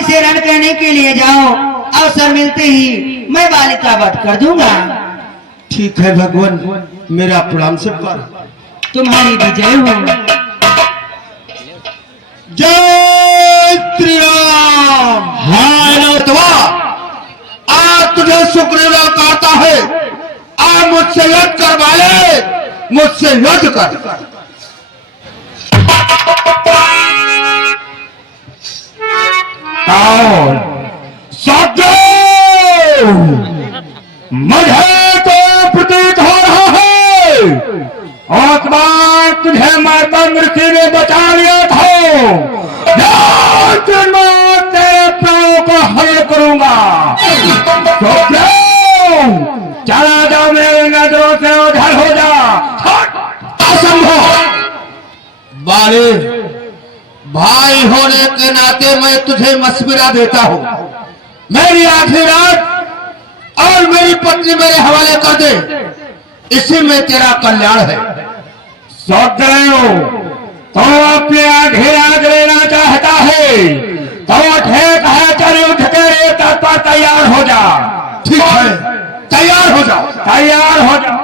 बाली से रण करने के लिए जाओ, अवसर मिलते ही मैं बाली का वध कर दूंगा। ठीक है भगवान, मेरा प्रणाम स्वीकार। तुम्हारी विजय हो। जय श्री राम। हाय नौतवा, आज तुझे सुग्रीव कहता है, आज मुझसे युद्ध करवा ले, मुझसे युद्ध कर। मुझे तो प्रतीत हो रहा है और बार तुझे मारकर मृत्यु ने बचा लिया था। तेरे प्राणों को हरण करूंगा। तो चला जाओ, मेरे नजरों से उधर हो जा। असंभव बाले, भाई होने के नाते मैं तुझे मशविरा देता हूँ। मेरी आखिरी रात और मेरी पत्नी मेरे हवाले कर दे, इसी में तेरा कल्याण है। सोच रहे हो तो अपने आधे रात लेना चाहता है तो ठीक है, चल उठ के रेत पर तैयार हो जा। ठीक है, तैयार हो जाओ, तैयार हो जाओ।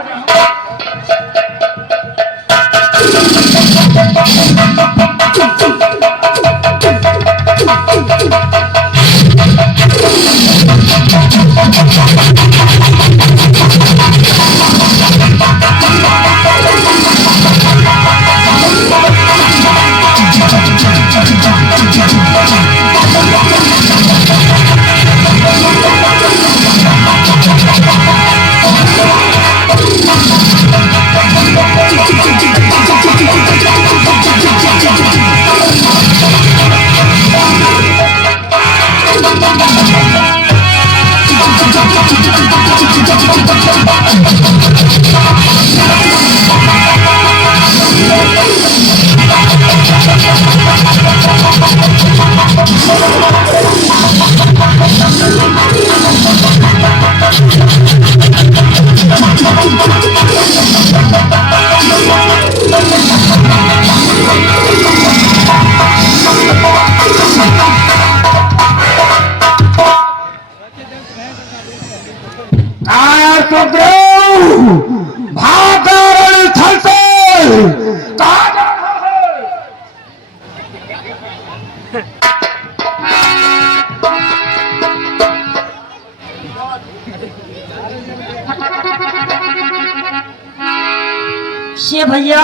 शे भैया,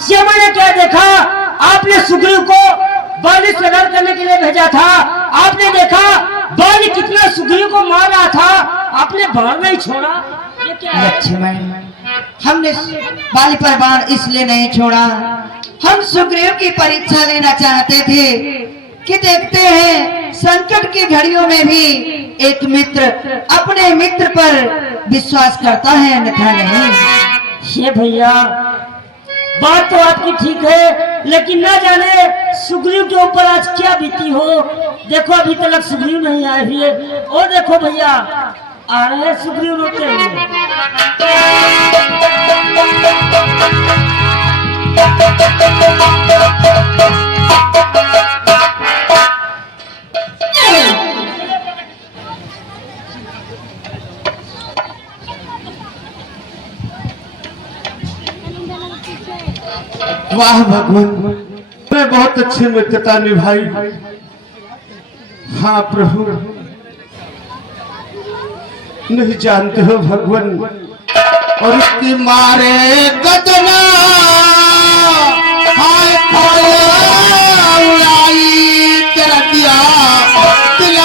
शे मैंने क्या देखा? आपने सुग्रीव को बाली से लड़ करने के लिए भेजा था। आपने देखा बाली कितना सुग्रीव को मार रहा था, आपने बाण नहीं छोड़ा। ये क्या है? लक्ष्मण, हमने बाली पर बाण इसलिए नहीं छोड़ा, हम सुग्रीव की परीक्षा लेना चाहते थे कि देखते हैं संकट की घड़ियों में भी एक मित्र अपने मित्र पर विश्वास करता है, अन्यथा नहीं। शे भैया, बात तो आपकी ठीक है, लेकिन ना जाने सुग्रीव के ऊपर आज क्या बीती हो। देखो अभी तक सुग्रीव नहीं आए हुए, और देखो भैया आ रहे हैं सुग्रीव रोते हुए। वाह भगवान, मैं बहुत अच्छी मित्रता निभाई। हाँ प्रभु, नहीं जानते हो भगवान, और इसकी मारे गदना हाय उड़ाई तेरा दिया तिल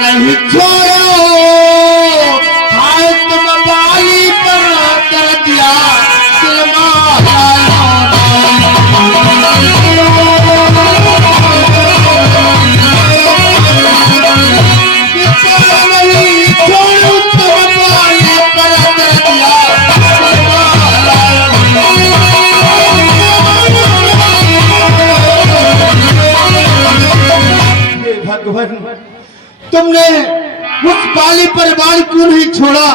नहीं छोड़ो, हाय तुम बाली पर भगवान, तुमने उस बाली पर बाण क्यों नहीं छोड़ा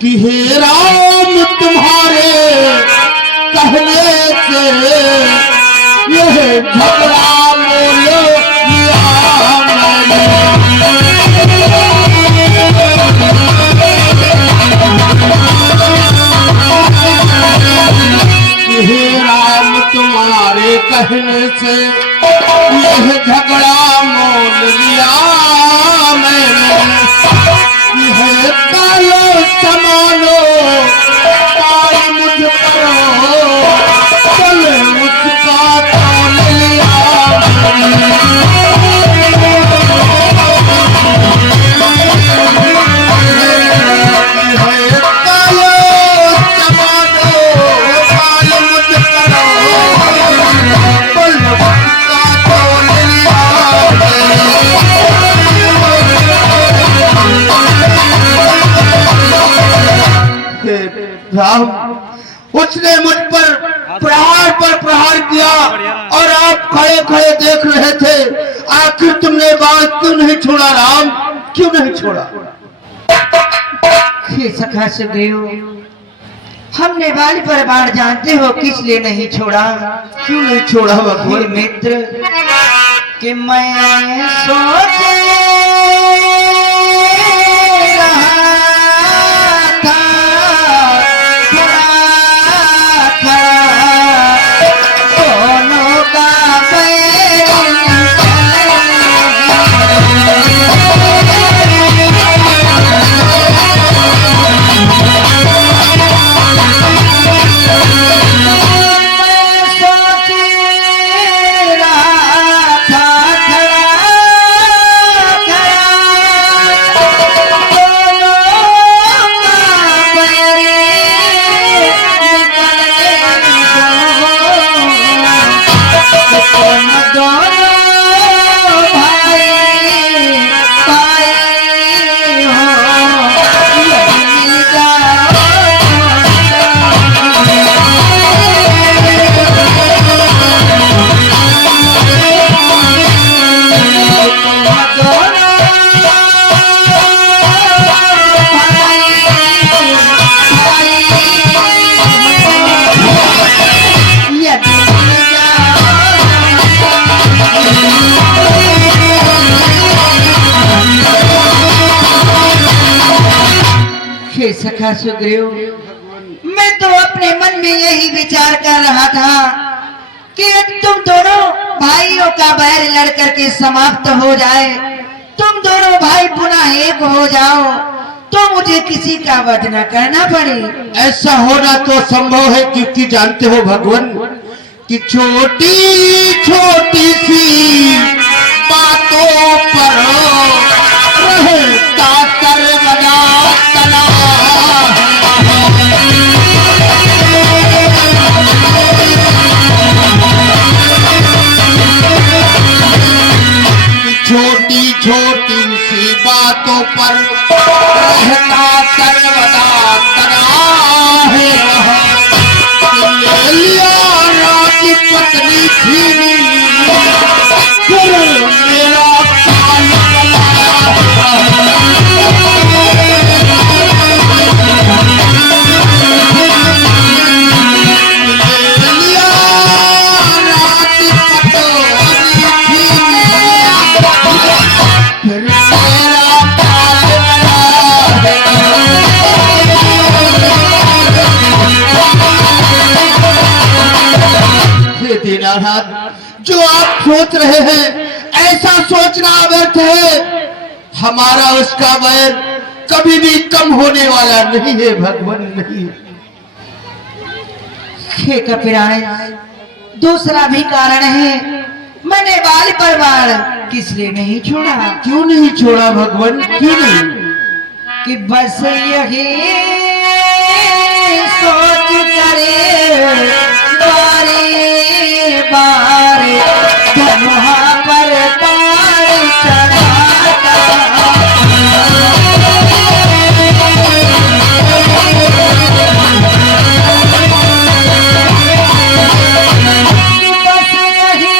कि हे राम तुम्हारे कहने से यह झगड़ा मोल लिया हे राम तुम्हारे कहने से यह झगड़ा मोल लिया मैंने। यह कालो समानो काल मुझ पर चल उसका तौल लिया राम। उसने मुझ पर प्रहार किया और आप खड़े खड़े देख रहे थे। आखिर तुमने बात क्यों नहीं छोड़ा राम, क्यों नहीं छोड़ा? हे सखा सुग्रीव, हमने बाली पर बाण जानते हो किस लिए नहीं छोड़ा? क्यों नहीं छोड़ा हे भगवान? मित्र कि मैं सोचे रहा था दोनों का सखा सुग्रीव, मैं तो अपने मन में यही विचार कर रहा था कि तुम दोनों भाइयों का बैर लड़ करके समाप्त हो जाए, तुम दोनों भाई पुनः एक हो जाओ, तो मुझे किसी का वध न करना पड़े। ऐसा होना तो संभव है क्योंकि जानते हो भगवान कि छोटी छोटी सी बातों पर रहता सर्वदा तना। छोटी छोटी सी बातों पर रहता सर्वदा तना है। ले लिया राजी पत्नी थी फिर मेरा काल जो आप सोच रहे हैं ऐसा सोचना व्यर्थ है। हमारा उसका वैर कभी भी कम होने वाला नहीं है भगवान, नहीं। हे कपिराज, दूसरा भी कारण है, मैंने बाल पर बाण किस लिए नहीं छोड़ा? क्यों नहीं छोड़ा भगवान, क्यों नहीं? कि बस यही सोच करे बारे बारे धनुहा पर बाण चढ़ाता। बस यही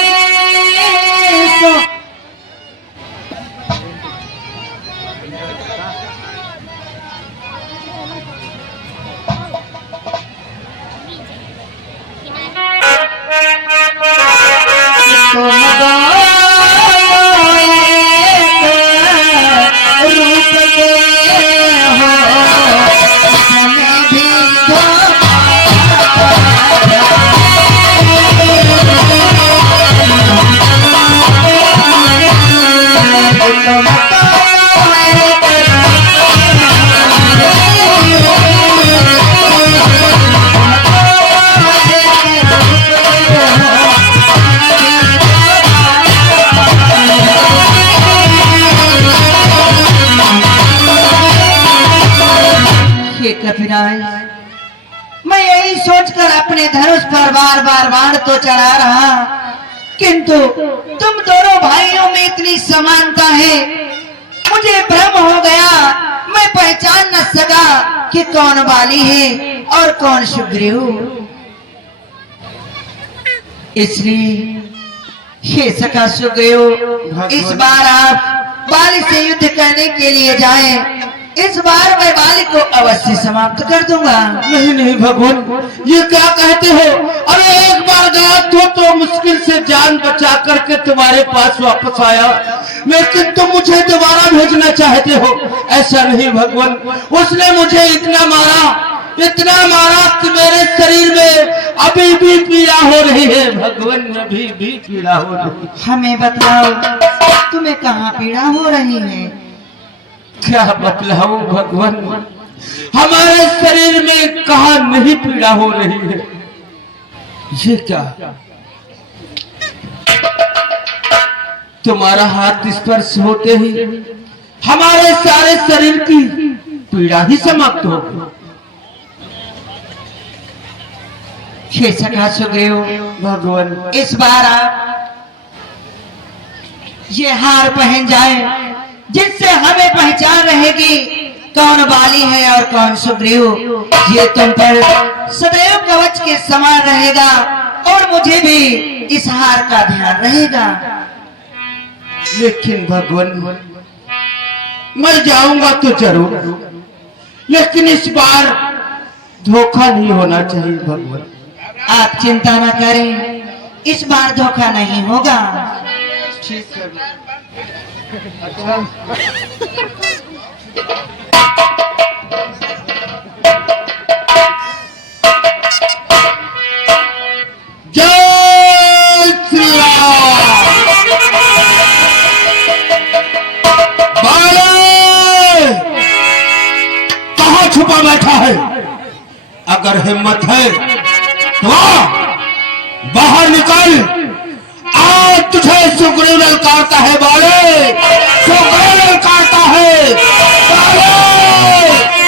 राय, मैं यही सोचकर अपने धनुष पर बार बार बाण तो चढ़ा रहा, किंतु तुम दोनों भाइयों में इतनी समानता है, मुझे भ्रम हो गया। मैं पहचान न सका कि कौन बाली है और कौन सुग्रीव। इसलिए हे सखा सुग्रीव, इस बार आप बाली से युद्ध करने के लिए जाएं। इस बार मैं बाली को अवश्य समाप्त कर दूंगा। नहीं नहीं भगवान, ये क्या कहते हो? अरे एक बार गया तो मुश्किल से जान बचा करके तुम्हारे पास वापस आया, लेकिन तुम मुझे दोबारा भेजना चाहते हो। ऐसा नहीं भगवान, उसने मुझे इतना मारा कि मेरे शरीर में अभी भी पीड़ा हो रही है भगवान, अभी भी पीड़ा हो रही है। हमें बताओ, तुम्हें कहाँ पीड़ा हो रही है? क्या बतलाऊं भगवान, हमारे शरीर में कहाँ नहीं पीड़ा हो रही है। ये क्या, तुम्हारा हाथ स्पर्श होते ही हमारे सारे शरीर की पीड़ा ही समाप्त हो गई। हे सखा सुग्रीव भगवान, इस बार आप ये हार पहन जाए, जिससे हमें पहचान रहेगी कौन बाली है और कौन सुग्रीव। ये तुम पर सदैव कवच के समान रहेगा और मुझे भी इस हार का ध्यान रहेगा। लेकिन भगवान, मैं जाऊंगा तो जरूर, लेकिन इस बार धोखा नहीं होना चाहिए भगवान। आप चिंता न करें, इस बार धोखा नहीं होगा। ठीक है। जय श्री राम। बाले कहाँ छुपा बैठा है? अगर हिम्मत है तो बाहर निकल। आज तुझे सुग्रीव ललकारता है बाले, सुग्रीव ललकारता है बाले।